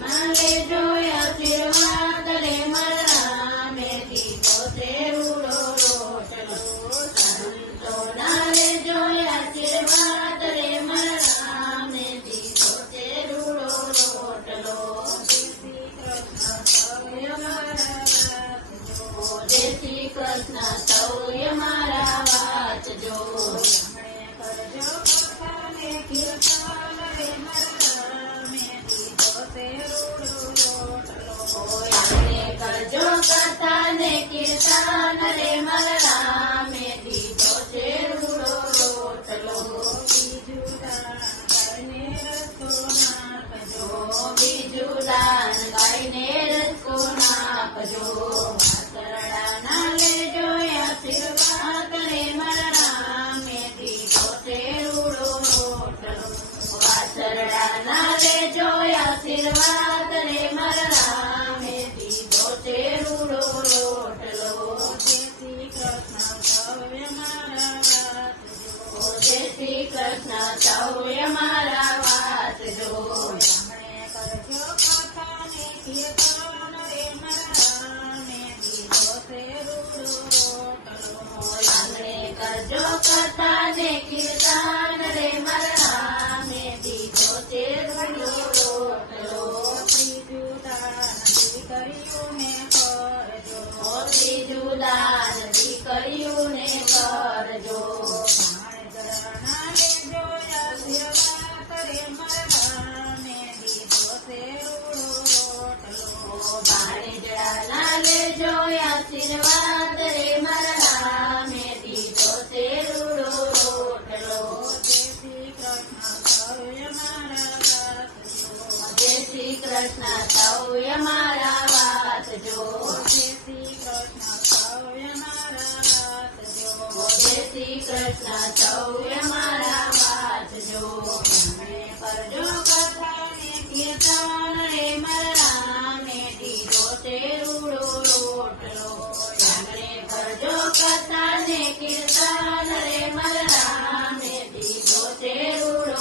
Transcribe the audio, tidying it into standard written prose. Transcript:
ના લેજો આશીર્વાદ રે મારા મે દીધો છે રૂડો રોટલો. સંતોના લેજો આશીર્વાદ રે મારા મે દીધો છે રૂડો રોટલો. જય શ્રી કૃષ્ણ સૌએ મારા વાંચજો. કરજો કથા ને કીર્તન રે મારા મે દીધો છે રૂડો રોટલો. બીજું દાન ગાયને રસ્તો નાખજો. વાસરડાના લેજો આશીર્વાદ રે મારા મે દીધો છે રૂડો રોટલો. વાસરડાના લેજો આશીર્વાદ રે મારા મે દીધો છે રૂડો રોટલો. જય શ્રી કૃષ્ણ સૌએ મારા વાંચજો. કરજો કથા ને કીર્તન રે મારા મે દીધો છે રૂડો રોટલો. ત્રીજું દાન દીકરીઓને કરજો. ભાણેજડાના લેજો આશીર્વાદ રે મારા મે દીધો છે રૂડો રોટલો. જય શ્રી કૃષ્ણ સૌએ મારા વાંચજો. જય શ્રી કૃષ્ણ સૌએ મારા વાંચજો. કરજો કથા ને કીર્તન રે મારા મે દીધો છે રૂડો રોટલો. કરજો કથા ને કીર્તન રે મારા મે દીધો છે રૂડો